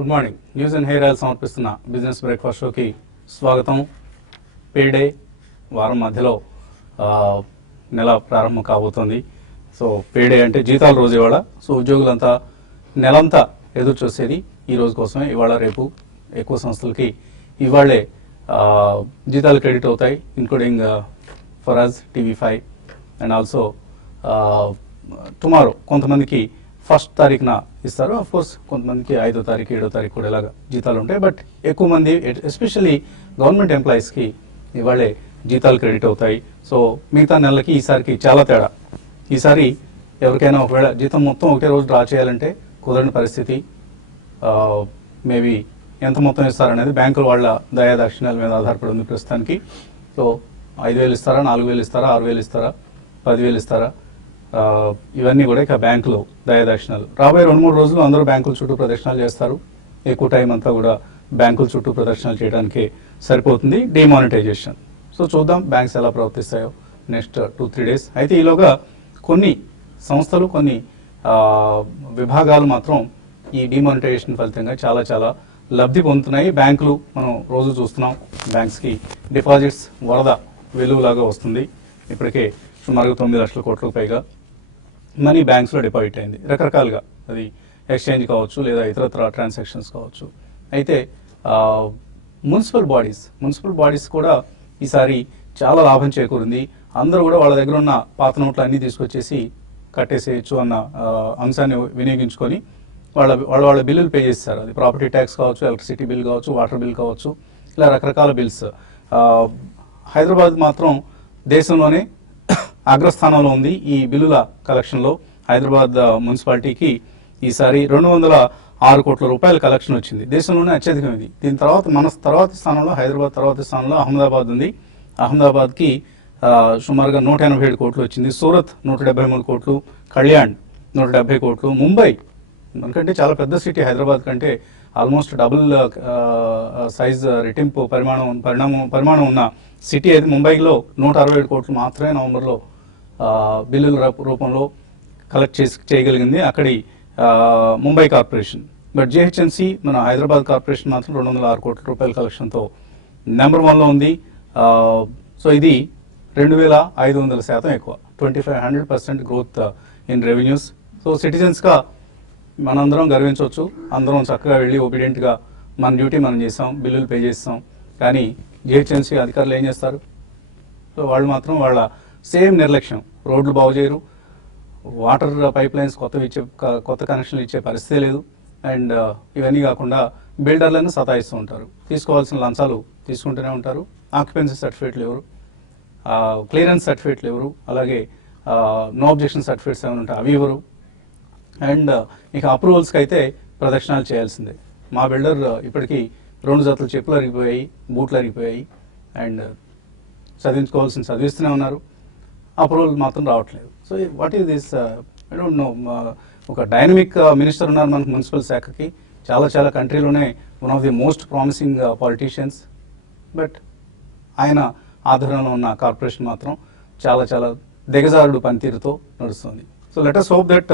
Good morning. News and hair oil సమర్పిస్తున్న business breakfast షోకి స్వాగతం. పేడే వారం మధ్యలో నెల ప్రారంభం కాబోతోంది. సో పేడే అంటే జీతాల రోజు ఇవాళ. సో ఉద్యోగులంతా నెలంతా ఎదురు చూసేది ఈ రోజు కోసమే. ఇవాళ రేపు ఎక్కువ సంస్థలకి ఇవాళే జీతాలు క్రెడిట్ అవుతాయి, including for us TV5 and also tomorrow కొంతమందికి 1st తారీఖున ఇస్తారు. ఆఫ్ కోర్స్ కొంతమందికి 5వ తారీఖు 7వ తారీఖు కూడా ఇలాగా జీతాలు ఉంటాయి. బట్ ఎక్కువ మంది ఎస్పెషల్లీ గవర్నమెంట్ ఎంప్లాయీస్కి ఇవాళే జీతాలు క్రెడిట్ అవుతాయి. సో మిగతా నెలలకి ఈసారికి చాలా తేడా. ఈసారి ఎవరికైనా ఒకవేళ జీతం మొత్తం ఒకే రోజు డ్రా చేయాలంటే కుదరని పరిస్థితి. మేబీ ఎంత మొత్తం ఇస్తారనేది బ్యాంకుల వాళ్ళ దయాదాక్షిణ్యాల మీద ఆధారపడి ఉంది ప్రస్తుతానికి. సో 5,000 ఇస్తారా, 4,000 ఇస్తారా, 6,000 ఇస్తారా, 10,000 ఇస్తారా, ఇవన్నీ కూడా ఇక బ్యాంకులు దయాదాక్షిణ్యాలు. రాబోయే 2-3 రోజులు అందరూ బ్యాంకుల చుట్టూ ప్రదక్షిణాలు చేస్తారు. ఎక్కువ టైం అంతా కూడా బ్యాంకుల చుట్టూ ప్రదక్షిణాలు చేయడానికి సరిపోతుంది. డిమానిటైజేషన్. సో చూద్దాం బ్యాంక్స్ ఎలా ప్రవర్తిస్తాయో నెక్స్ట్ 2-3 డేస్. అయితే ఈలోగా కొన్ని సంస్థలు, కొన్ని విభాగాలు మాత్రం ఈ డిమానిటైజేషన్ ఫలితంగా చాలా చాలా లబ్ధి పొందుతున్నాయి. బ్యాంకులు మనం రోజు చూస్తున్నాం, బ్యాంక్స్కి డిపాజిట్స్ వరద వెలుగులాగా వస్తుంది. ఇప్పటికే సుమారుగా 9 లక్షల కోట్లకు పైగా మనీ బ్యాంక్స్లో డిపాజిట్ అయింది. రకరకాలుగా, అది ఎక్స్చేంజ్ కావచ్చు లేదా ఇతరత్ర ట్రాన్సాక్షన్స్ కావచ్చు. అయితే మున్సిపల్ బాడీస్ కూడా ఈసారి చాలా లాభం చేకూరింది. అందరూ కూడా వాళ్ళ దగ్గర ఉన్న పాత నోట్లు అన్నీ తీసుకొచ్చేసి కట్టేసేయచ్చు అన్న అంశాన్ని వినియోగించుకొని వాళ్ళ బిల్లులు పే చేస్తారు. అది ప్రాపర్టీ ట్యాక్స్ కావచ్చు, ఎలక్ట్రిసిటీ బిల్ కావచ్చు, వాటర్ బిల్ కావచ్చు, ఇలా రకరకాల బిల్స్. హైదరాబాద్ మాత్రం దేశంలోనే అగ్రస్థానంలో ఉంది ఈ బిల్లుల కలెక్షన్లో. హైదరాబాద్ మున్సిపాలిటీకి ఈసారి 206 కోట్ల రూపాయల కలెక్షన్ వచ్చింది. దేశంలోనే అత్యధికం ఇది. దీని తర్వాత తర్వాతి స్థానంలో హైదరాబాద్, తర్వాతి స్థానంలో అహ్మదాబాద్ ఉంది. అహ్మదాబాద్కి సుమారుగా 187 కోట్లు వచ్చింది. సూరత్ 173 కోట్లు, కళ్యాణ్ 170 కోట్లు, ముంబై మనకంటే చాలా పెద్ద సిటీ, హైదరాబాద్ కంటే ఆల్మోస్ట్ డబుల్ సైజ్ రెట్టింపు పరిమాణం ఉన్న సిటీ అయితే ముంబైలో 167 కోట్లు మాత్రమే నవంబర్లో బిల్లుల రూపంలో కలెక్ట్ చేయగలిగింది అక్కడి ముంబై కార్పొరేషన్. బట్ GHMC మన హైదరాబాద్ కార్పొరేషన్ మాత్రం 206 కోట్ల రూపాయల కలెక్షన్తో నెంబర్ 1లో ఉంది. సో ఇది 2,500% ఎక్కువ, 2,500% గ్రోత్ ఇన్ రెవెన్యూస్. సో సిటిజన్స్గా మనందరం గర్వించవచ్చు. అందరం చక్కగా వెళ్ళి ఒబీడియంట్గా మన డ్యూటీ మనం చేసాం, బిల్లులు పే చేస్తాం. కానీ GHMC అధికారులు ఏం చేస్తారు? సో వాళ్ళు మాత్రం వాళ్ళ సేమ్ నిర్లక్ష్యం. రోడ్లు బాగు చేయరు, వాటర్ పైప్ లైన్స్ కొత్త కనెక్షన్లు ఇచ్చే పరిస్థితి లేదు. అండ్ ఇవన్నీ కాకుండా బిల్డర్లను సతాయిస్తూ ఉంటారు. తీసుకోవాల్సిన లంచాలు తీసుకుంటూనే ఉంటారు. ఆక్యుపెన్సీ సర్టిఫికేట్లు ఎవరు, క్లియరెన్స్ సర్టిఫికేట్లు ఎవరు, అలాగే నో అబ్జెక్షన్ సర్టిఫికేట్స్ ఏమైనా ఉంటాయి అవి ఎవరు. అండ్ ఇక అప్రూవల్స్కి అయితే ప్రదక్షిణాలు చేయాల్సిందే. మా బిల్డర్ ఇప్పటికీ 2 జతలు చెప్పులు అరిగిపోయాయి, బూట్లు అరిగిపోయాయి. అండ్ చదివిస్తూనే ఉన్నారు, అప్రూవల్ మాత్రం రావట్లేదు. So what is this? I don't know. ఒక డైనమిక్ మినిస్టర్ ఉన్నారు మనకు మున్సిపల్ శాఖకి. చాలా కంట్రీలోనే one of the most promising politicians. But ఆయన ఆధ్వర్యంలో ఉన్న కార్పొరేషన్ మాత్రం చాలా దిగజారుడు పనితీరుతో నడుస్తుంది. So let us hope that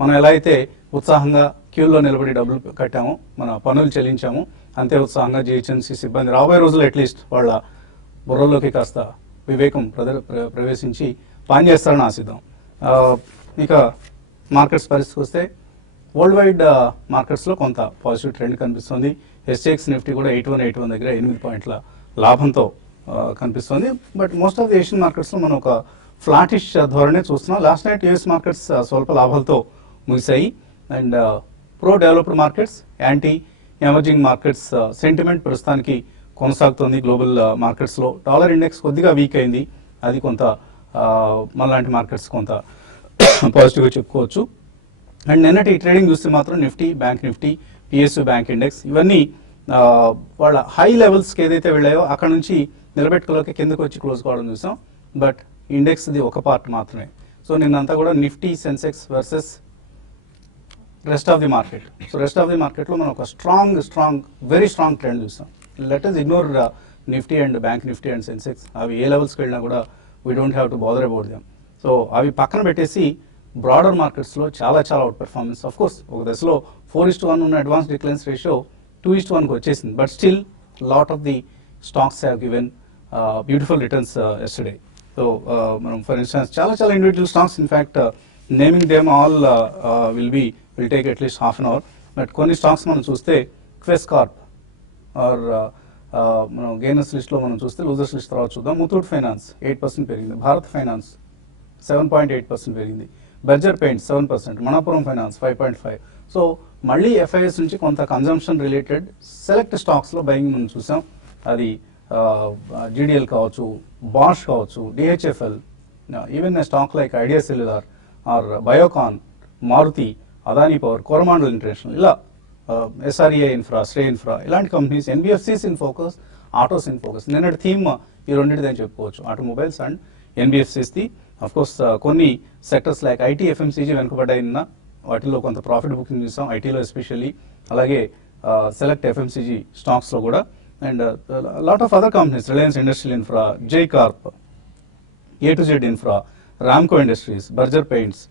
మనం ఎలా అయితే ఉత్సాహంగా క్యూలో నిలబడి డబ్బులు కట్టామో, మన పనులు చెల్లించామో, అంతే ఉత్సాహంగా GHMC సిబ్బంది రాబోయే రోజులు అట్లీస్ట్ వాళ్ళ బుర్రల్లోకి కాస్త వివేకం ప్రవేశించి పనిచేస్తారని ఆశిద్దాం. ఇక మార్కెట్స్ పరిస్థితికి వస్తే వరల్డ్ వైడ్ మార్కెట్స్లో కొంత పాజిటివ్ ట్రెండ్ కనిపిస్తుంది. SGX నిఫ్టీ కూడా 81 దగ్గర 8 పాయింట్ల లాభంతో కనిపిస్తుంది. But most of the Asian మార్కెట్స్లో మనం ఒక ఫ్లాటిష్ ధోరణి చూస్తున్నాం. లాస్ట్ నైట్ US మార్కెట్స్ స్వల్ప లాభాలతో ముగిశాయి. And pro developed markets, anti emerging markets sentiment ప్రస్తుతానికి కొనసాగుతుంది గ్లోబల్ మార్కెట్స్లో. డాలర్ ఇండెక్స్ కొద్దిగా వీక్ అయింది, అది కొంత మనలాంటి మార్కెట్స్ కొంత పాజిటివ్గా చెప్పుకోవచ్చు. అండ్ నిన్నటి ట్రేడింగ్ చూస్తే మాత్రం Nifty, bank Nifty, PSU bank index ఇవన్నీ వాళ్ళ హై లెవెల్స్కి ఏదైతే వెళ్ళాయో అక్కడ నుంచి నిలబెట్టుకోలేక కిందకు వచ్చి క్లోజ్ కావడం చూసాం. బట్ ఇండెక్స్ది ఒక పార్ట్ మాత్రమే. సో నిన్నంతా కూడా Nifty, Sensex versus rest of the market. So rest of the మార్కెట్లో మనం ఒక వెరీ స్ట్రాంగ్ ట్రెండ్ చూసాం. Let us ignore Nifty and bank Nifty and Sensex. అవి ఏ లెవెల్స్కి వెళ్ళినా కూడా we don't have to bother about them. So అవి పక్కన పెట్టేసి బ్రాడర్ మార్కెట్స్లో చాలా అవుట్ పెర్ఫార్మెన్స్. ఆఫ్ కోర్స్ ఒక దశలో 4:1 ఉన్న అడ్వాన్స్ డిక్లైన్స్ రేషియో 2:1కి వచ్చేసింది. But still lot of the stocks have given beautiful returns yesterday. So మనం ఫర్ ఇన్స్టాన్స్ చాలా individual stocks, in fact naming them all will take at least half an hour. But కొన్ని stocks మనం చూస్తే Quess Corp or మనం gainers లిస్ట్లో మనం చూస్తే లూజర్స్ లిస్ట్ తర్వాత చూద్దాం. ముతూట్ ఫైనాన్స్ 8% పెరిగింది, భారత్ ఫైనాన్స్ 7.8% పెరిగింది, Berger Paints 7%, Manappuram Finance 5.5. So మళ్ళీ ఎఫ్ఐఎస్ నుంచి కొంత కన్జంప్షన్ రిలేటెడ్ సెలెక్ట్ స్టాక్స్లో బయింగ్ మనం చూసాం. అది జీడిఎల్ కావచ్చు, బాష్ కావచ్చు, DHFL, even stock like Idea Cellular or Biocon, Maruti, Adani Power, Coromandel International, ఇలా ఎస్ఆర్ఏ ఇన్ఫ్రా, శ్రే ఇన్ఫ్రా, ఇలాంటి companies, NBFCs in focus, autos in focus. నిన్నటి థీమ్ ఈ రెండింటిది అని చెప్పుకోవచ్చు, ఆటోమొబైల్స్ అండ్ ఎన్బిఎఫ్సిస్ది. అఫ్ కోర్స్ కొన్ని సెక్టర్స్ లైక్ ఐటీ, ఎఫ్ఎంసీజీ వెనుకబడ్డాయి. నిన్న వాటిలో కొంత ప్రాఫిట్ బుకింగ్ చూసాం, ఐటీలో ఎస్పెషల్లీ, అలాగే సెలెక్ట్ ఎఫ్ఎంసీజీ స్టాక్స్లో కూడా. And lot of other companies, Reliance Industrial Infra, Jai Corp, A2Z Infra, Ramco Industries, Berger Paints,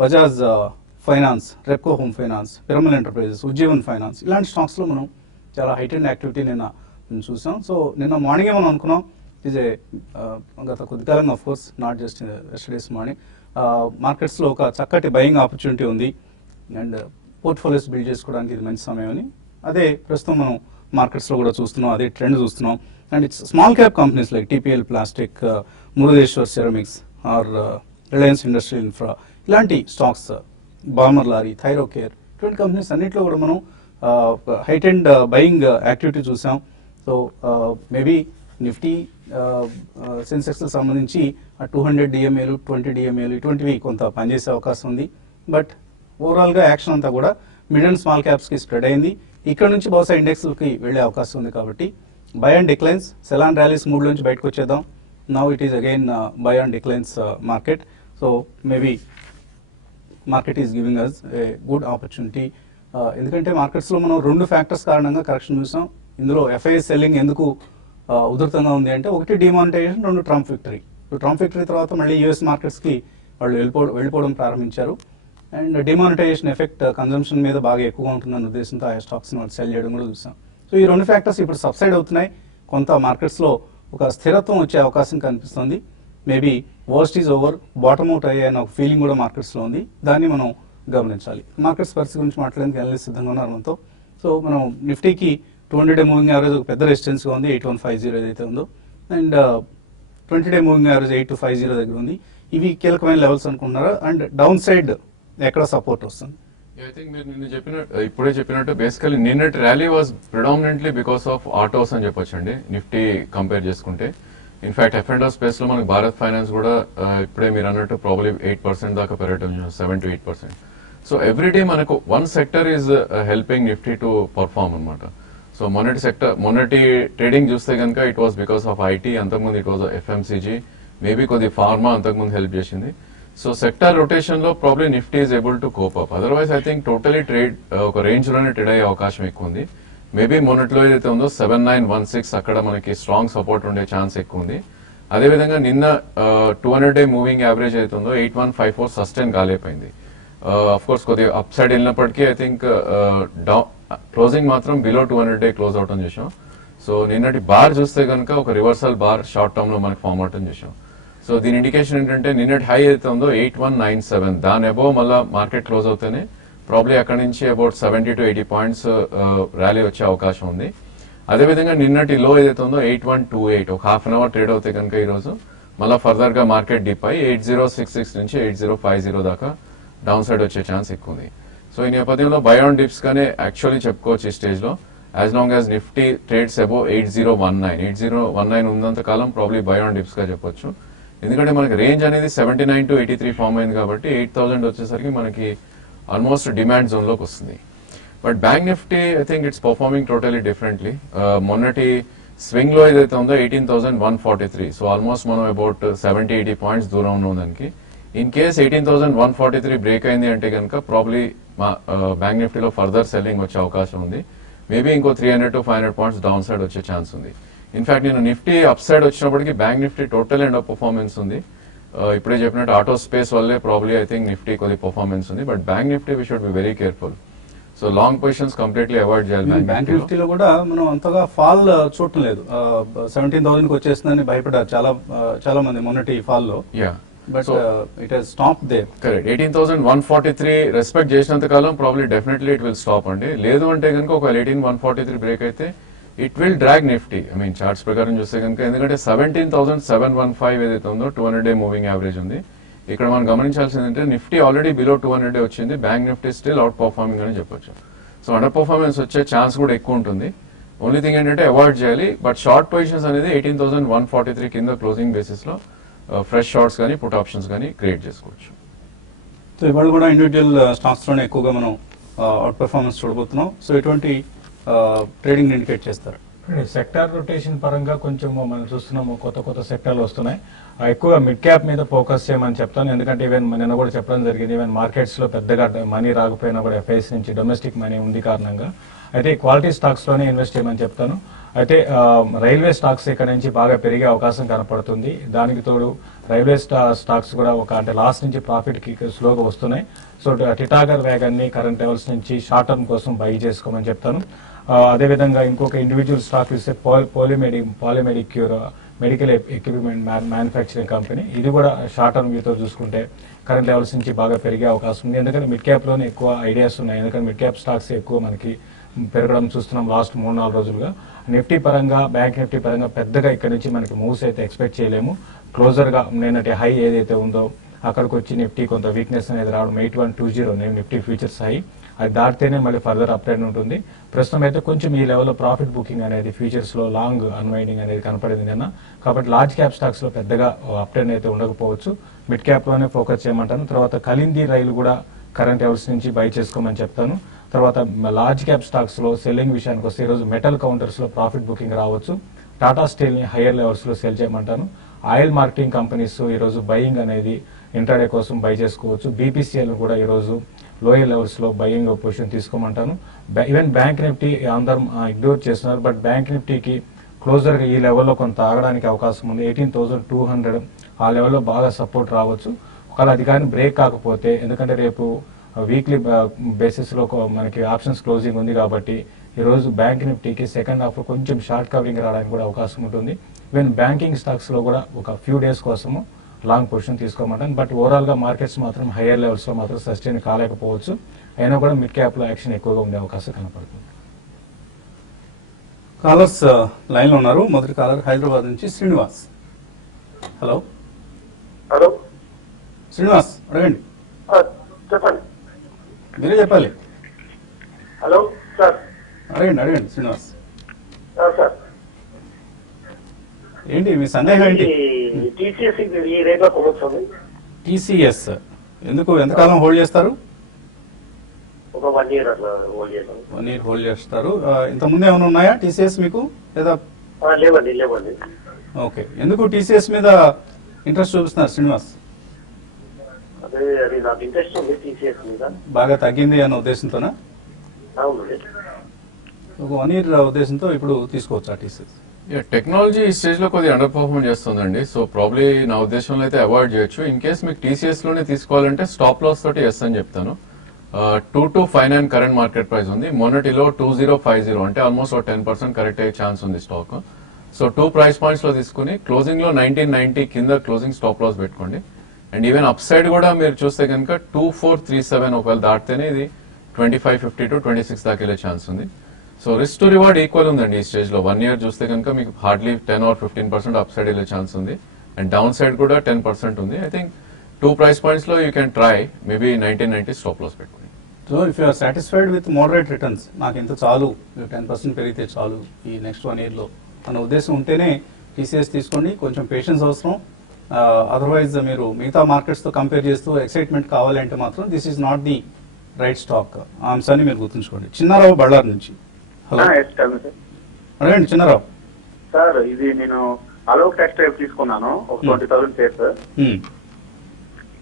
Bajaj Finance, Repco Home Finance, Piramal Enterprises, Ujjivan Finance, ఇలాంటి స్టాక్స్లో మనం చాలా హైటెండ్ యాక్టివిటీ నిన్న చూసాం. సో నిన్న మార్నింగే మనం అనుకున్నాం ఇదే గత కొద్ది కాలంగా, of course not just yesterday's morning, మార్కెట్స్లో ఒక చక్కటి బయింగ్ ఆపర్చునిటీ ఉంది అండ్ పోర్ట్ఫోలియోస్ బిల్డ్ చేసుకోవడానికి ఇది మంచి సమయం అని. అదే ప్రస్తుతం మనం మార్కెట్స్లో కూడా చూస్తున్నాం, అదే ట్రెండ్ చూస్తున్నాం. And it's small cap companies like TPL Plastic, Murudeshwar Ceramics or Reliance Industrial Infra, ఇలాంటి స్టాక్స్, బార్మర్ లారీ, థైరోకేర్, ఇటువంటి కంపెనీస్ అన్నింటిలో కూడా మనం హైటెండ్ బయింగ్ యాక్టివిటీ చూసాం. సో మేబీ నిఫ్టీ, సెన్సెక్స్ సంబంధించి 200 డిఎంఏలు, 20 డిఎంఏలు ఇటువంటివి కొంత పనిచేసే అవకాశం ఉంది. బట్ ఓవరాల్గా యాక్షన్ అంతా కూడా మిడ్ అండ్ స్మాల్ క్యాప్స్కి స్ప్రెడ్ అయింది. ఇక్కడ నుంచి బహుశా ఇండెక్స్కి వెళ్ళే అవకాశం ఉంది. కాబట్టి buy and declines, sell and rallies mood నుంచి బయటకు వచ్చేద్దాం. Now it is again buy and declines market. So maybe market is giving us a good opportunity. ఎందుకంటే మార్కెట్స్లో మనం రెండు ఫ్యాక్టర్స్ కారణంగా కరెక్షన్ చూసాం. ఇందులో ఎఫ్ఐఎస్ సెల్లింగ్ ఎందుకు ఉధృతంగా ఉంది అంటే, ఒకటి డిమానిటైజేషన్, రెండు ట్రంప్ విక్టరీ. ట్రంప్ విక్టరీ తర్వాత మళ్ళీ యూఎస్ మార్కెట్స్కి వాళ్ళు వెళ్ళిపోవడం ప్రారంభించారు. అండ్ డిమానిటైజేషన్ ఎఫెక్ట్ కన్జంప్షన్ మీద బాగా ఎక్కువగా ఉంటుందన్న ఉద్దేశంతో ఆ స్టాక్స్ని వాళ్ళు సెల్ చేయడం కూడా చూసాం. సో ఈ రెండు ఫ్యాక్టర్స్ ఇప్పుడు సబ్సైడ్ అవుతున్నాయి. కొంత మార్కెట్స్లో ఒక స్థిరత్వం వచ్చే అవకాశం కనిపిస్తుంది. Maybe worst is over, bottom out అయ్యే అన్న ఒక ఫీలింగ్ కూడా మార్కెట్స్లో ఉంది. దాన్ని మనం గమనించాలి. మార్కెట్స్ పరిస్థితి గురించి మాట్లాడడానికి అనలిస్ట్ సిద్ధంగా ఉన్నారు మనతో. సో మనం నిఫ్టీకి 200-డే మూవింగ్ యావరేజ్ ఒక పెద్ద రెసిస్టెన్స్గా ఉంది, 8150 ఏదైతే ఉందో. అండ్ 20-డే మూవింగ్ యావరేజ్ 8250 దగ్గర ఉంది. ఇవి కీలకమైన లెవెల్స్ అనుకుంటున్నారా? అండ్ డౌన్ సైడ్ ఎక్కడ సపోర్ట్ వస్తుంది? ఐ థింక్ మీరు ఇప్పుడే చెప్పినట్టు బేసికలీ నిన్నటి rally was predominantly because of autos అని చెప్పొచ్చండి, నిఫ్టీ కంపేర్ చేసుకుంటే. ఇన్ఫాక్ట్ F&O స్పేస్ లో మనకి భారత్ ఫైనాన్స్ కూడా ఇప్పుడే మీరు అన్నట్టు ప్రాబ్లీ 8% దాకా పెరగటం, 7 to 8%. సో ఎవ్రీడే మనకు one sector is helping Nifty to perform అనమాట. సో మొన్నటి ట్రేడింగ్ చూస్తే కనుక it was because of IT, అంతకుముందు ఇట్ వాజ్ FMCG, మేబీ కొద్ది ఫార్మా అంతకుముందు హెల్ప్ చేసింది. సో సెక్టర్ రొటేషన్ లో probably Nifty is able to cope up. Otherwise I think totally trade ఒక రేంజ్ లోనే ట్రేడ్ అయ్యే అవకాశం ఎక్కువ ఉంది. మేబీ మొన్నట్లో ఏదైతే ఉందో 7916 అక్కడ మనకి స్ట్రాంగ్ సపోర్ట్ ఉండే ఛాన్స్ ఎక్కువ ఉంది. అదేవిధంగా నిన్న 200-డే మూవింగ్ యావరేజ్ అయితే ఉందో 8154 సస్టైన్ కాలేకపోయింది. అఫ్ కోర్స్ కొద్దిగా అప్ సైడ్ వెళ్ళినప్పటికీ ఐ థింక్ క్లోజింగ్ మాత్రం బిలో 200-డే క్లోజ్ అవటం చేసాం. సో నిన్నటి బార్ చూస్తే కనుక ఒక రివర్సల్ బార్ షార్ట్ టర్మ్ లో మనకి ఫామ్ అవటం చేసాం. సో దీని ఇండికేషన్ ఏంటంటే నిన్నటి హై అయితే ఉందో 8197, దాని అబోవ్ మళ్ళీ మార్కెట్ క్లోజ్ అవుతేనే ప్రాబ్లీ అక్కడ నుంచి అబౌట్ 70 to 80 పాయింట్స్ ర్యాలీ వచ్చే అవకాశం ఉంది. అదేవిధంగా నిన్నటి లో ఏదైతే ఉందో 8128, ఒక హాఫ్ అన్ అవర్ ట్రేడ్ అవుతే కనుక ఈరోజు మళ్ళీ ఫర్దర్ గా మార్కెట్ డిప్ అయి 8066 నుంచి 8050 దాకా డౌన్ సైడ్ వచ్చే ఛాన్స్ ఎక్కువ ఉంది. సో ఈ నేపథ్యంలో బై ఆన్ డిప్స్ గానే యాక్చువల్లీ చెప్పుకోవచ్చు ఈ స్టేజ్ లో. As long as Nifty trades above 8019 ఉన్నంత కాలం ప్రాబ్లీ బై ఆన్ డిప్స్ గా చెప్పొచ్చు. ఎందుకంటే మనకి రేంజ్ అనేది 79 to 83 ఫామ్ అయింది కాబట్టి 8000 వచ్చేసరికి మనకి ఆల్మోస్ట్ డిమాండ్ జోన్ లోకి వస్తుంది. But bank Nifty I think it's performing totally differently. మొన్నటి స్వింగ్ లో ఏదైతే ఉందో 18,143, సో ఆల్మోస్ట్ మనం అబౌట్ 70-80 పాయింట్స్ దూరం ఉన్నాం దానికి. ఇన్ కేస్ 18,143 బ్రేక్ అయింది అంటే కనుక ప్రాబ్లీ బ్యాంక్ నిఫ్టీలో ఫర్దర్ సెల్లింగ్ వచ్చే అవకాశం ఉంది. మేబీ ఇంకో 300 to 500 పాయింట్స్ డౌన్ సైడ్ వచ్చే ఛాన్స్ ఉంది. ఇన్ఫాక్ట్ నేను నిఫ్టీ అప్ సైడ్ వచ్చినప్పటికీ bank Nifty total and performance ఉంది. ఇప్పుడే చెప్పినట్టు ఆటో స్పేస్ వల్లే ప్రాబ్లీ ఐ థింక్ నిఫ్టీ కొద్ది పర్ఫార్మెన్స్ ఉంది. But bank Nifty we should be very careful. So long positions completely avoid చేయాలి బ్యాంక్ బ్యాంక్ నిఫ్టీలో. నిఫ్టీలో కూడా మనం అంతగా ఫాల్ చూడటం లేదు. 17,000 కి వచ్చేస్తుందని భయపడ్డారు చాలా మంది మొన్నటి ఫాల్ లో. Yeah but it has stop there. Correct. 18,143 respect చేసినంత కాలం probably definitely it will stop అండి. లేదు అంటే కనుక ఒక 18,143 బ్రేక్ అయితే it will drag Nifty. I mean charts ప్రకారం చూస్తే కనుక, ఎందుకంటే 17,715 ఏదైతే ఉందో 200-డే మూవింగ్ యావరేజ్ ఉంది. ఇక్కడ మనం గమనించాల్సింది ఏంటంటే నిఫ్టీ ఆల్రెడీ బిలో 200-డే వచ్చింది, bank Nifty still out performing అని చెప్పొచ్చు. సో అండర్ పర్ఫార్మెన్స్ వచ్చే ఛాన్స్ కూడా ఎక్కువ ఉంటుంది. ఓన్లీ థింగ్ ఏంటంటే అవాయిడ్ చేయాలి. బట్ షార్ట్ పొజిషన్స్ అనేది 18,143 కింద క్లోజింగ్ బేసిస్ లో ఫ్రెష్ షార్ట్స్ కానీ పుట్ ఆప్షన్స్ కానీ క్రియేట్ చేసుకోవచ్చు. సో ఇవాళ కూడా ఇండివిజువల్ స్టాక్స్ లోనే ఎక్కువగా మనం అవుట్ పెర్ఫార్మెన్స్ చూడబోతున్నాం. సో ఎటువంటి ట్రేడింగ్ ఇండికేట్ చేస్తారు? సెక్టార్ రొటేషన్ పరంగా కొంచెం మనం చూస్తున్నాము, కొత్త సెక్టార్లు వస్తున్నాయి. ఎక్కువగా మిడ్ క్యాప్ మీద ఫోకస్ చేయమని చెప్తాను. ఎందుకంటే ఈవెన్ నిన్న కూడా చెప్పడం జరిగింది, ఈవెన్ మార్కెట్స్ లో పెద్దగా మనీ రాకపోయినా కూడా ఎఫ్ఐఎస్ నుంచి డొమెస్టిక్ మనీ ఉంది కారణంగా అయితే క్వాలిటీ స్టాక్స్ లోనే ఇన్వెస్ట్ చేయమని చెప్తాను. అయితే రైల్వే స్టాక్స్ ఇక్కడ నుంచి బాగా పెరిగే అవకాశం కనపడుతుంది. దానికి తోడు రైల్వే స్టాక్స్ కూడా అంటే లాస్ట్ నుంచి ప్రాఫిట్ కి స్లోగా వస్తున్నాయి. సో టిటాగర్ వ్యాగన్ ని కరెంట్ లెవెల్స్ నుంచి షార్ట్ టర్మ్ కోసం బై చేసుకోమని చెప్తాను. అదేవిధంగా ఇంకొక ఇండివిజువల్ స్టాక్ ఇస్తే Poly Medicure medical equipment manufacturing company. ఇది కూడా షార్ట్ టర్మ్ వ్యూతో చూసుకుంటే కరెంట్ లెవెల్స్ నుంచి బాగా పెరిగే అవకాశం ఉంది. ఎందుకంటే మిడ్ క్యాప్ లోనే ఎక్కువ ఐడియాస్ ఉన్నాయి. ఎందుకంటే మిడ్ క్యాప్ స్టాక్స్ ఎక్కువ మనకి పెరగడం చూస్తున్నాం లాస్ట్ 3-4 రోజులుగా. నిఫ్టీ పరంగా, బ్యాంక్ నిఫ్టీ పరంగా పెద్దగా ఇక్కడ నుంచి మనకి మూవ్స్ అయితే ఎక్స్పెక్ట్ చేయలేము. క్లోజర్ గా నేనంటే హై ఏదైతే ఉందో అక్కడికి వచ్చి నిఫ్టీ కొంత వీక్నెస్ అనేది రావడం 8120 నిఫ్టీ ఫ్యూచర్స్ హై, అది దాటితేనే మళ్ళీ ఫర్దర్ అప్ ట్రెండ్ ఉంటుంది. ప్రస్తుతం అయితే కొంచెం ఈ లెవెల్లో ప్రాఫిట్ బుకింగ్ అనేది ఫ్యూచర్స్ లో లాంగ్ అన్వైండింగ్ అనేది కనపడింది నిన్న. కాబట్టి లార్జ్ క్యాప్ స్టాక్స్ లో పెద్దగా అప్ ట్రెండ్ అయితే ఉండకపోవచ్చు. మిడ్ క్యాప్ లోనే ఫోకస్ చేయమంటాను. తర్వాత కలింది రైలు కూడా కరెంట్ లెవెల్స్ నుంచి బై చేసుకోమని చెప్తాను. తర్వాత లార్జ్ క్యాప్ స్టాక్స్ లో సెల్లింగ్ విషయానికి వస్తే ఈరోజు మెటల్ కౌంటర్స్ లో ప్రాఫిట్ బుకింగ్ రావచ్చు. టాటా స్టీల్ ని హైయర్ లెవెల్స్ లో సెల్ చేయమంటాను. ఆయిల్ మార్కెటింగ్ కంపెనీస్ ఈరోజు బయింగ్ అనేది ఇంట్రాడే కోసం బై చేసుకోవచ్చు. బీపీసీఎల్ కూడా ఈరోజు లోయర్ లెవెల్స్ లో బయింగ్ పొజిషన్ తీసుకోమంటాను. ఈవెన్ బ్యాంక్ నిఫ్టీ అందరం ఇగ్నోర్ చేస్తున్నారు, బట్ బ్యాంక్ నిఫ్టీకి క్లోజర్ గా ఈ లెవెల్లో కొంత ఆగడానికి అవకాశం ఉంది. 18,200 ఆ లెవెల్లో బాగా సపోర్ట్ రావచ్చు. ఒకవేళ అది కానీ బ్రేక్ కాకపోతే, ఎందుకంటే రేపు వీక్లీ బేసిస్ లో మనకి ఆప్షన్స్ క్లోజింగ్ ఉంది కాబట్టి ఈ రోజు బ్యాంక్ నిఫ్టీకి సెకండ్ హాఫ్ లో కొంచెం షార్ట్ కవరింగ్ రావడానికి కూడా అవకాశం ఉంటుంది. ఈవెన్ బ్యాంకింగ్ స్టాక్స్ లో కూడా ఒక ఫ్యూ డేస్ కోసము లాంగ్ పొజిషన్ తీసుకోమంటాను. బట్ ఓవరాల్ గా మార్కెట్స్ మాత్రం హైయర్ లెవెల్స్ లో మాత్రం సస్టైన్ కాలేకపోవచ్చు. అయినా కూడా మిడ్ క్యాప్ లో యాక్షన్ ఎక్కువగా ఉండే అవకాశం కనపడుతుంది. కాలర్స్ లైన్ లో ఉన్నారు. మొదటి కాలర్ హైదరాబాద్ నుంచి శ్రీనివాస్. హలో హలో శ్రీనివాస్, అడగండి. చెప్పండి. మీరే చెప్పాలి. Hello sir. అడగండి శ్రీనివాస్. సార్ ఏంటి మీ సందేహం ఏంటి? టీసీఎస్ ఈ రేట్ లో కొనొచ్చింది. టీసీఎస్ ఎంతకాలం హోల్డ్ చేస్తారు? ఒక 1 year అట్లా హోల్డ్ చేస్తాను. 1 year హోల్డ్ చేస్తారు. ఇంతకుముందు ఏమైనా ఉన్నాయా టీసీఎస్ మీకు లేదా? లేవండి. ఓకే, ఎందుకు టీసీఎస్ మీద ఇంట్రెస్ట్ చూపిస్తున్నారు శ్రీనివాస్? అది నాకు ఇంట్రెస్ట్ ఉంది టీసీఎస్ మీద. బాగా తగ్గింది అన్న ఉద్దేశంతోనా? అవునండి. ఒక 1 year ఉద్దేశంతో ఇప్పుడు తీసుకోవచ్చు ఆ టీసీఎస్. టెక్నాలజీ ఈ స్టేజ్ లో కొద్దిగా అండర్ పర్ఫార్మ్ చేస్తుందండి. సో ప్రాబ్లీ నా ఉద్దేశంలో అయితే అవాయిడ్ చేయొచ్చు. ఇన్ కేస్ మీకు టీసీఎస్ లోనే తీసుకోవాలంటే స్టాప్ లాస్ తోటి ఎస్ అని చెప్తాను. 2259 కరెంట్ మార్కెట్ ప్రైస్ ఉంది. మొన్నటిలో 2050 అంటే ఆల్మోస్ట్ 10% కరెక్ట్ అయ్యే ఛాన్స్ ఉంది స్టాక్. సో 2 ప్రైస్ పాయింట్స్ లో తీసుకుని క్లోజింగ్ లో 1990 కింద క్లోజింగ్ స్టాప్ లాస్ పెట్టుకోండి. అండ్ ఈవెన్ అప్ సైడ్ కూడా మీరు చూస్తే కనుక 2437 ఒకవేళ దాటితేనే ఇది 2550 to 26 దాకా వెళ్ళే ఛాన్స్ ఉంది. So risk to reward equal ఉందండి ఈ స్టేజ్ లో. 1 year చూస్తే కనుక మీకు హార్డ్లీ 10 or 15% అప్ సైడ్ వెళ్ళే ఛాన్స్ ఉంది. అండ్ డౌన్ సైడ్ కూడా 10% ఉంది. ఐ థింక్ 2 ప్రైస్ పాయింట్స్ లో you can try maybe 1990 stop loss పెట్టుకోండి. So if you are satisfied with moderate returns, నాకు ఇంత చాలు, 10% పెరిగితే చాలు ఈ నెక్స్ట్ 1 year లో అన్న ఉద్దేశం ఉంటేనే టీసీఎస్ తీసుకోండి. కొంచెం పేషెన్స్ అవసరం. అదర్వైజ్ మీరు మిగతా మార్కెట్స్ తో కంపేర్ చేస్తూ ఎక్సైట్మెంట్ కావాలి అంటే మాత్రం this is not the right stock. ఆ అంశాన్ని మీరు గుర్తుంచుకోండి. చిన్నారావు బళ్ళారి నుంచి. హలో అడగండి చిన్నారావు. సార్ ఇది నేను అలోక్ టెక్స్టైల్ తీసుకున్నాను ఒక 20,000 షేర్స్.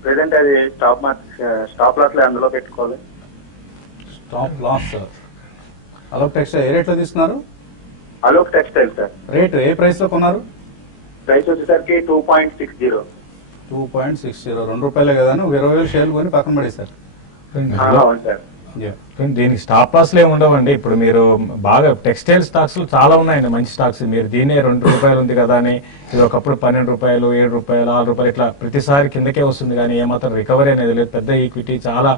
ప్రెసెంట్ అది స్టాప్ లాస్ అందులో పెట్టుకోవాలి. స్టాప్ లాస్ అలోక్ టెక్స్టైల్ ఏ రేట్ లో తీసుకున్నారు? Alok textile sir. రేట్ ఏ ప్రైస్ లో కొన్నారు? ప్రైస్ వచ్చేసరికి 2.60. 2.60 ₹2 కదా అని 20,000 షేర్లు కొని పక్కన పడేశారు. అవును సార్. దీనికి స్టాప్ లాస్లే ఉండవండి. ఇప్పుడు మీరు బాగా టెక్స్టైల్ స్టాక్స్ చాలా ఉన్నాయండి మంచి స్టాక్స్. మీరు దీనే ₹2 ఉంది కదా అని ఇది ఒకప్పుడు ₹12, ₹7, ₹6 ఇట్లా ప్రతిసారి కిందకే వస్తుంది కానీ ఏమాత్రం రికవరీ అనేది లేదు. పెద్ద ఈక్విటీ, చాలా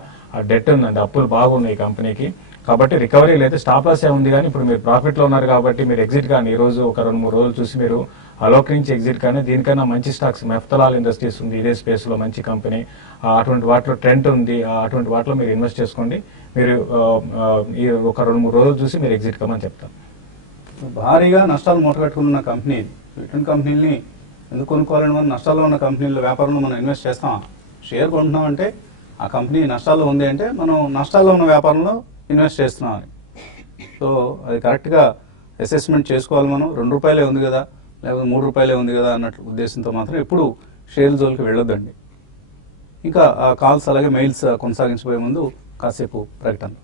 డెట్ ఉందండి, అప్పులు బాగున్నాయి ఈ కంపెనీకి. కాబట్టి రికవరీ లేదు, స్టాప్ లాస్ ఉంది. కానీ ఇప్పుడు మీరు ప్రాఫిట్ లో ఉన్నారు కాబట్టి మీరు ఎగ్జిట్ కానీ ఈ రోజు ఒక 2-3 రోజులు చూసి మీరు అలోక్ నుంచి ఎగ్జిట్ కానీ దీనికన్నా మంచి స్టాక్స్ మెఫ్తలాల్ ఇండస్ట్రీస్ ఉంది ఇదే స్పేస్ లో మంచి కంపెనీ, అటువంటి వాటిలో ట్రెండ్ ఉంది, అటువంటి వాటిలో మీరు ఇన్వెస్ట్ చేసుకోండి. మీరు ఈ ఒక 2-3 రోజులు చూసి మీరు ఎగ్జిట్ కమని చెప్తాను. భారీగా నష్టాలు మూటగట్టుకున్న కంపెనీ ఇది. ఇటువంటి కంపెనీని ఎందుకు కొనుక్కోవాలని, మనం నష్టాల్లో ఉన్న కంపెనీల వ్యాపారంలో మనం ఇన్వెస్ట్ చేస్తాం. షేర్ కొంటున్నాం అంటే ఆ కంపెనీ నష్టాల్లో ఉంది అంటే మనం నష్టాల్లో ఉన్న వ్యాపారంలో ఇన్వెస్ట్ చేస్తున్నాం అని. సో అది కరెక్ట్గా అసెస్మెంట్ చేసుకోవాలి మనం. ₹2 ఉంది కదా, లేకపోతే ₹3 ఉంది కదా అన్నట్లు ఉద్దేశంతో మాత్రం ఎప్పుడు షేర్ల జోలికి వెళ్ళొద్దండి. ఇంకా కాల్స్ అలాగే మెయిల్స్ కొనసాగించబోయే ముందు కాసేపు ప్రకటన.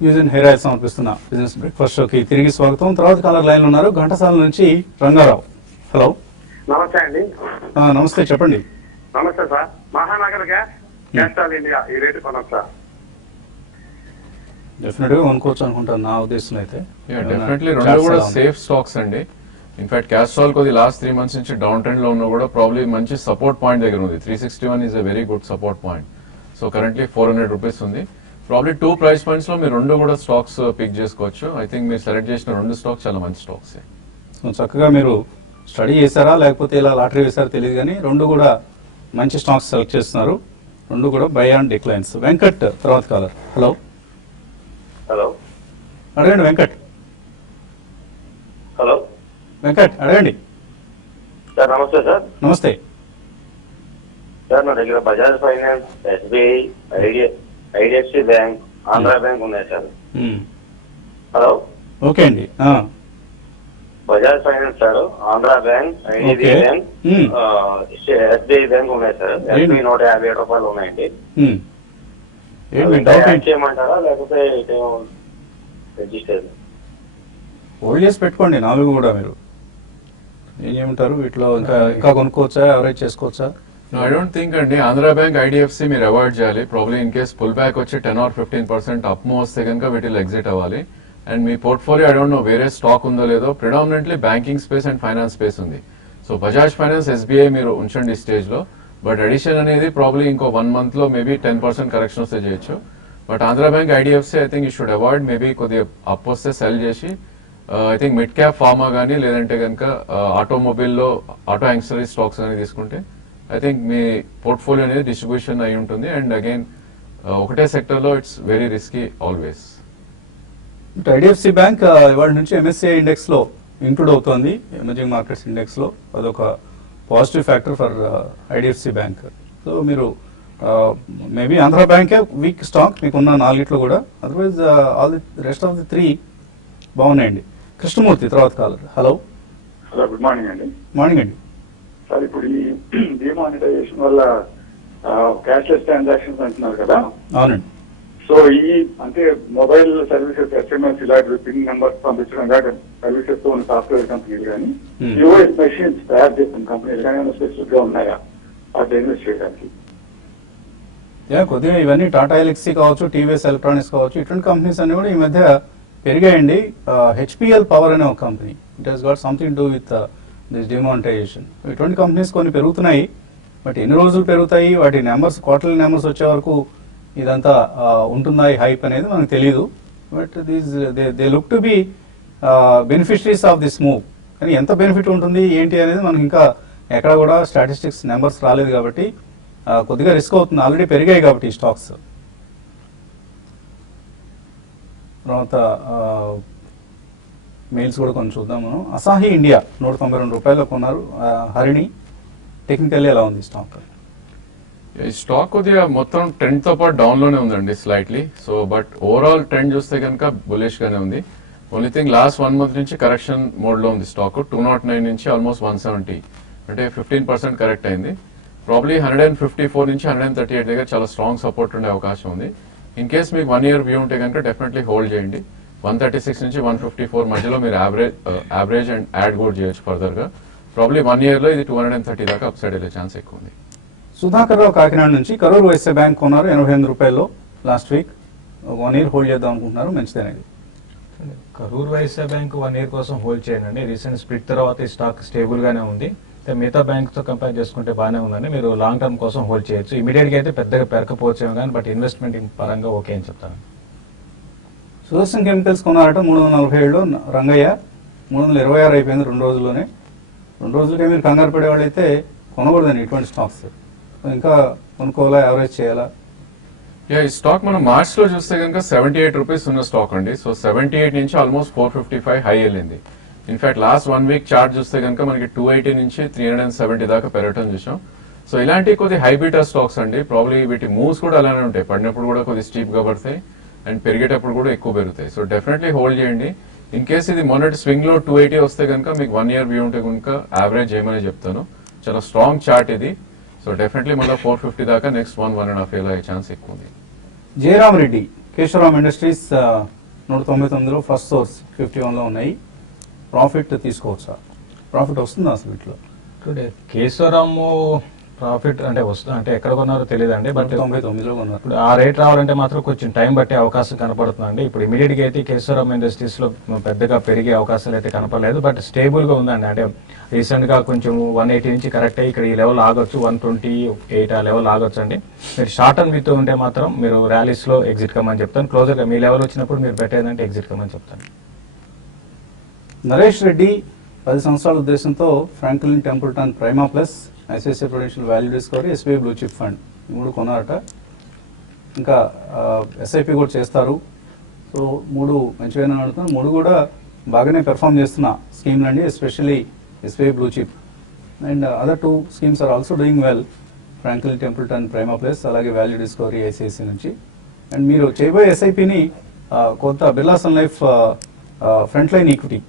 న్యూస్ అండ్ హెయిర్ ఆయిల్ సమర్పిస్తున్న బిజినెస్ బ్రేక్ఫాస్ట్ షోకి తిరిగి స్వాగతం. తర్వాత కాలర్ లైన్ ఉన్నారు, ఘంటసాల నుంచి రంగారావు. హలో, నమస్తే అండి. నమస్తే, చెప్పండి. నమస్తే సార్. మహానగర్ గ్యాస్ ఇండియా ఈ రేటు కొనొచ్చా? డెఫినెట్ గా కొనుక్కోవచ్చు అనుకుంటాను నా ఉద్దేశంలో అయితే. డెఫినెట్లీ రెండు కూడా సేఫ్ స్టాక్స్ అండి. ఇన్ఫాక్ట్ క్యాస్ట్రాల్ కొద్ది లాస్ట్ 3 months నుంచి డౌన్ ట్రెండ్ లో ఉన్నా కూడా ప్రాబ్లీ మంచి సపోర్ట్ పాయింట్ దగ్గర ఉంది. 361 is a very good support point. So currently ₹400 ఉంది. ప్రాబ్లీ 2 price points లో మీరు రెండు కూడా స్టాక్స్ పిక్ చేసుకోవచ్చు. ఐ థింక్ మీరు సెలెక్ట్ చేసిన 2 స్టాక్స్ చాలా మంచి స్టాక్స్. సో చక్కగా మీరు స్టడీ చేశారా లేకపోతే ఇలా లాటరీ వేసారో తెలియదు కానీ 2 కూడా మంచి స్టాక్స్ సెలెక్ట్ చేస్తున్నారు. 2 కూడా బై అండ్ డిక్లైన్స్. వెంకట్ తర్వాత కాలర్. హలో, హలో, అడగండి వెంకట్. హలో వెంకట్ అడగండి. సార్ నమస్తే సార్. నమస్తే సార్, నా దగ్గర Bajaj finance, SBI, IDFC bank, Andhra bank ఉన్నాయి సార్. హలో, ఓకే అండి. Bajaj finance sir, Andhra bank, IDB bank, SBI bank ఉన్నాయి సార్. ఎస్బీఐ ₹157 ఉన్నాయండి. యాడ్ చేయమంటారా లేకపోతే రిజిస్టర్ హోల్డ్ చేసి పెట్టుకోండి 4 కూడా. మీరు ఏం చేయమంటారు వీటిలో? ఇంకా కొనుక్కోవచ్చా, ఎవరేజ్ చేసుకోవచ్చా? ఐ డోంట్ థింక్ అండి. ఆంధ్రా బ్యాంక్, ఐడిఎఫ్సి మీరు అవాయిడ్ చేయాలి. Probably in case pull back వచ్చి 10 or 15% అప్ మూవ్ వస్తే కనుక వీటిలో ఎగ్జిట్ అవ్వాలి. And me portfolio I don't no వేరే స్టాక్ ఉందో లేదో, predominantly banking space and finance space ఉంది. సో బజాజ్ ఫైనాన్స్, ఎస్బీఐ మీరు ఉంచండి స్టేజ్ లో. బట్ అడిషన్ అనేది ప్రాబ్లీ ఇంకో 1 month లో మేబీ 10% కరెక్షన్ వస్తే చేయొచ్చు. But Andhra Bank, IDFC I think you should avoid. Maybe కొద్దిగా అప్ వస్తే సెల్ చేసి I think mid cap pharma కానీ లేదంటే కనుక ఆటోమొబైల్లో ఆటో యాక్సరీ స్టాక్స్ కానీ తీసుకుంటే ఐ థింక్ మీ పోర్ట్ఫోలియో అనేది డిస్ట్రిబ్యూషన్ అయి ఉంటుంది. అండ్ అగైన్ ఒకటే సెక్టర్ లో it's very risky always. IDFC bank ఇవాళ నుంచి ఎంఎస్సిఐ ఇండెక్స్ లో ఇంక్లూడ్ అవుతోంది, ఎమర్జింగ్ మార్కెట్స్ ఇండెక్స్ లో. అదొక positive factor for IDFC bank. So మీరు మేబీ ఆంధ్రా బ్యాంకే వీక్ స్టాక్ మీకున్న 4 కూడా. Otherwise all the rest of the 3 బాగున్నాయండి. కృష్ణమూర్తి తర్వాత caller. Hello, hello, good morning అండి. మార్నింగ్ అండి. సార్, ఇప్పుడు ఈ డిమానిటైజేషన్ వల్ల క్యాష్లెస్ ట్రాన్సాక్షన్స్ అంటున్నారు కదా. అవునండి. సో ఈ అంటే మొబైల్ సర్వీసెస్, ఎస్ఎంఎస్ ఇలాంటి పిన్ నెంబర్స్ పంపించడం కానీ సర్వీసెస్ తో ఉన్న సాఫ్ట్వేర్ కంపెనీలు కానీ యూఎస్ మెషిన్స్ తయారు చేసిన కంపెనీలు కానీ స్పెసిఫిక్ గా ఉన్నాయా అట్లా ఇన్వెస్ట్ చేయడానికి? కొద్దిగా ఇవన్నీ టాటా ఎలక్సీ కావచ్చు, టీవీఎస్ ఎలక్ట్రానిక్స్ కావచ్చు, ఇటువంటి కంపెనీస్ అన్ని కూడా ఈ మధ్య పెరిగాయండి. హెచ్పిఎల్ పవర్ అనే ఒక company, it has got something to with this demonetisation. ఇటువంటి కంపెనీస్ కొన్ని పెరుగుతున్నాయి. బట్ ఎన్ని రోజులు పెరుగుతాయి, వాటి నెంబర్స్, క్వార్టర్లీ నెంబర్స్ వచ్చే వరకు ఇదంతా ఉంటుందా ఈ హైప్ అనేది మనకు తెలియదు. But they look to be beneficiaries of this move. కానీ ఎంత బెనిఫిట్ ఉంటుంది ఏంటి అనేది మనకి ఇంకా ఎక్కడ కూడా స్టాటిస్టిక్స్ నెంబర్స్ రాలేదు కాబట్టి కొద్దిగా రిస్క్ అవుతుంది. ఆల్రెడీ పెరిగాయి కాబట్టి ఈ స్టాక్స్. తర్వాత మెయిల్స్ కూడా కొంచెం చూద్దాం మనం. అసాహి ఇండియా ₹192 కొన్నారు. హరిణి, టెక్నికల్లీ ఎలా ఉంది స్టాక్? ఈ స్టాక్ కొద్దిగా మొత్తం ట్రెండ్ తో పాటు డౌన్ లోనే ఉందండి slightly. So but overall trend చూస్తే కనుక బులిష్ గానే ఉంది. ఓన్లీ థింగ్ లాస్ట్ 1 month నుంచి కరెక్షన్ మోడ్ లో ఉంది స్టాక్. 209 నుంచి ఆల్మోస్ట్ 170 అంటే 15% కరెక్ట్ అయింది. ప్రాబ్లీ 154 నుంచి 138 దగ్గర చాలా స్ట్రాంగ్ సపోర్ట్ ఉండే అవకాశం ఉంది. ఇన్ కేస్ మీకు 1 year వ్యూ ఉంటే కనుక డెఫినెట్లీ హోల్డ్ చేయండి. 136 నుంచి 154 మధ్యలో మీరు యావరేజ్ అండ్ యాడ్ కూడా చేయొచ్చు ఫర్దర్ గా. ప్రాబ్లీ 1 year లో ఇది 230 దాకా అప్ సైడ్ వెళ్ళే ఛాన్స్ ఎక్కువ ఉంది. సుధాకర్ రావు కాకినాడ నుంచి కరూర్ వైశ్య బ్యాంక్ కొన్నారు 88 రూపాయల్లో లాస్ట్ వీక్. 1 year హోల్డ్ చేద్దాం అనుకుంటున్నారు, మంచిదేనండి. కరూర్ వైశ్య బ్యాంక్ 1 year కోసం హోల్డ్ చేయండి. రీసెంట్ స్ప్లిట్ తర్వాత ఈ స్టాక్ స్టేబుల్ గానే ఉంది. మిగతా బ్యాంక్ తో కంపేర్ చేసుకుంటే బాగానే ఉందండి. మీరు లాంగ్ టర్మ్ కోసం హోల్డ్ చేయొచ్చు. ఇమీడియట్ గా అయితే పెద్దగా పెరకపోవచ్చేమో కానీ బట్ ఇన్వెస్ట్మెంట్ పరంగా ఓకే అని చెప్తాను. సుదర్శన్ కెమికల్స్ కొన్నారట 347లో రంగయ్య. 326 అయిపోయింది 2 రోజుల్లోనే. 2 రోజులకే మీరు కంగారు పడేవాళ్ళు అయితే కొనకూడదండి ఇటువంటి స్టాక్స్. ఇంకా కొనుక్కోవాలా, యావరేజ్ చేయాలా? ఈ స్టాక్ మనం మార్చ్ లో చూస్తే కనుక 78 రూపీస్ ఉన్న స్టాక్ అండి. సో 78 నుంచి ఆల్మోస్ట్ 455 హై వెళ్ళింది. ఇన్ఫాక్ట్ లాస్ట్ 1 week చార్ట్ చూస్తే కనుక మనకి 280 నుంచి 370 దాకా పెరగటం చూసాం. సో ఇలాంటి కొద్ది హై బీటా స్టాక్స్ అండి. ప్రాబ్లీ వీటి మూవ్స్ కూడా అలానే ఉంటాయి. పడినప్పుడు కూడా కొద్ది స్టీప్ గా పడతాయి అండ్ పెరిగేటప్పుడు కూడా ఎక్కువ పెరుగుతాయి. సో డెఫినెట్లీ హోల్డ్ చేయండి. ఇన్ కేస్ ఇది మొన్నటి స్వింగ్ లో 280 వస్తే కనుక మీకు 1 year వ్యూ ఉంటే కనుక యావరేజ్ చేయమని చెప్తాను. చాలా స్ట్రాంగ్ చార్ట్ ఇది. సో డెఫినెట్లీ మళ్ళీ 450 దాకా నెక్స్ట్ 1.5 year అయ్యే ఛాన్స్ ఎక్కువ ఉంది. జయరామ్ రెడ్డి కేశవరామ్ ఇండస్ట్రీస్ 199లో ఫస్ట్ సోర్స్ 51లో ఉన్నాయి. ప్రాఫిట్ తీసుకోవచ్చా? ప్రాఫిట్ వస్తుందా అసలు వీటిలో? టుడే కేశవరాము ప్రాఫిట్ అంటే వస్తుంది అంటే ఎక్కడ కొన్నారో తెలియదండి. బట్ 99లో కొన్నారు. ఇప్పుడు ఆ రేట్ రావాలంటే మాత్రం కొంచెం టైం పట్టే అవకాశం కనపడుతుందండి. ఇప్పుడు ఇమీడియట్ గా అయితే కేశవరామ్ ఇండస్ట్రీస్ లో పెద్దగా పెరిగే అవకాశాలు అయితే కనపడలేదు. బట్ స్టేబుల్ గా ఉందండి. అంటే రీసెంట్ గా కొంచెం 180 నుంచి కరెక్ట్ అయ్యి ఇక్కడ ఈ లెవెల్ ఆగొచ్చు, 128 ఆ లెవెల్ ఆగొచ్చు అండి. మీరు షార్ట్ టర్మ్ మీతో ఉంటే మాత్రం మీరు ర్యాలీస్ లో ఎగ్జిట్ కమ్మని చెప్తాను. క్లోజర్ గా మీ లెవెల్ వచ్చినప్పుడు మీరు పెట్టేదంటే ఎగ్జిట్ కమ్మని చెప్తాను. నరేష్ రెడ్డి 10 సంవత్సరాల ఉద్దేశంతో Franklin Templeton Prima plus, ICICI Prudential value discovery, SBI Blue chip fund ఈ 3 కొన్నారట. ఇంకా ఎస్ఐపి కూడా చేస్తారు. సో 3 మంచిగానే ఆడుతున్నారు. 3 కూడా బాగానే పెర్ఫామ్ చేస్తున్న స్కీమ్లు అండి. Especially SBI Blue Chip and other 2 schemes are also doing well. Franklin Templeton Prima Plus అలాగే వాల్యూ డిస్కవరీ ఐసిఐసిఐ నుంచి. అండ్ మీరు చేయబోయే ఎస్ఐపిని కొత్త Birla Sun Life Front Line Equity,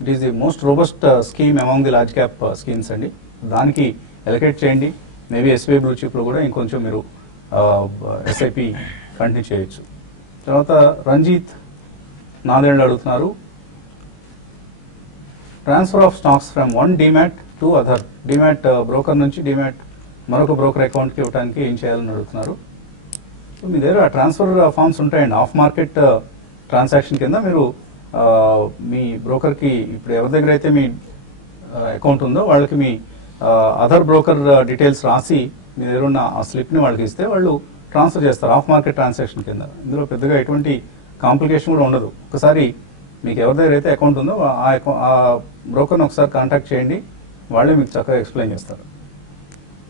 it is the most robust scheme among the large cap schemes అండి. దానికి allocate చేయండి. Maybe SBI blue చిప్లో కూడా ఇంకొంచెం మీరు ఎస్ఐపి కంటిన్యూ చేయొచ్చు. తర్వాత రంజిత్ నాదేళ్ళు అడుగుతున్నారు, transfer of stocks from 1 demat to other. Demat broker నుంచి డిమాట్ మరొక బ్రోకర్ అకౌంట్కి ఇవ్వడానికి ఏం చేయాలని అడుగుతున్నారు. సో మీ దగ్గర ట్రాన్స్ఫర్ ఫార్మ్స్ ఉంటాయండి. ఆఫ్ మార్కెట్ ట్రాన్సాక్షన్ కింద మీరు మీ బ్రోకర్కి ఇప్పుడు ఎవరి దగ్గర అయితే మీ అకౌంట్ ఉందో వాళ్ళకి మీ అదర్ బ్రోకర్ డీటెయిల్స్ రాసి మీ దగ్గర ఉన్న ఆ స్లిప్ని వాళ్ళకి ఇస్తే వాళ్ళు ట్రాన్స్ఫర్ చేస్తారు ఆఫ్ మార్కెట్ ట్రాన్సాక్షన్ కింద. ఇందులో పెద్దగా ఎటువంటి కాంప్లికేషన్ కూడా ఉండదు. ఒకసారి మీకు ఎవరి దగ్గర అయితే అకౌంట్ ఉందో ఆ బ్రోకర్ని ఒకసారి కాంటాక్ట్ చేయండి, వాళ్ళే మీకు చక్కగా ఎక్స్ప్లెయిన్ చేస్తారు.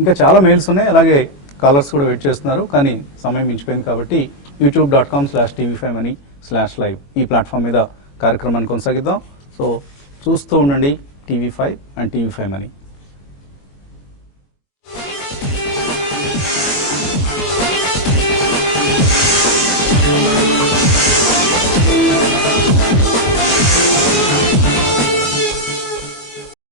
ఇంకా చాలా మెయిల్స్ ఉన్నాయి, అలాగే కాలర్స్ కూడా వెయిట్ చేస్తున్నారు. కానీ సమయం మించిపోయింది కాబట్టి youtube.com/tv5money/live ఈ ప్లాట్ఫామ్ మీద కార్యక్రమాన్ని కొనసాగిద్దాం. సో చూస్తూ ఉండండి TV5 అండ్ TV5 Money.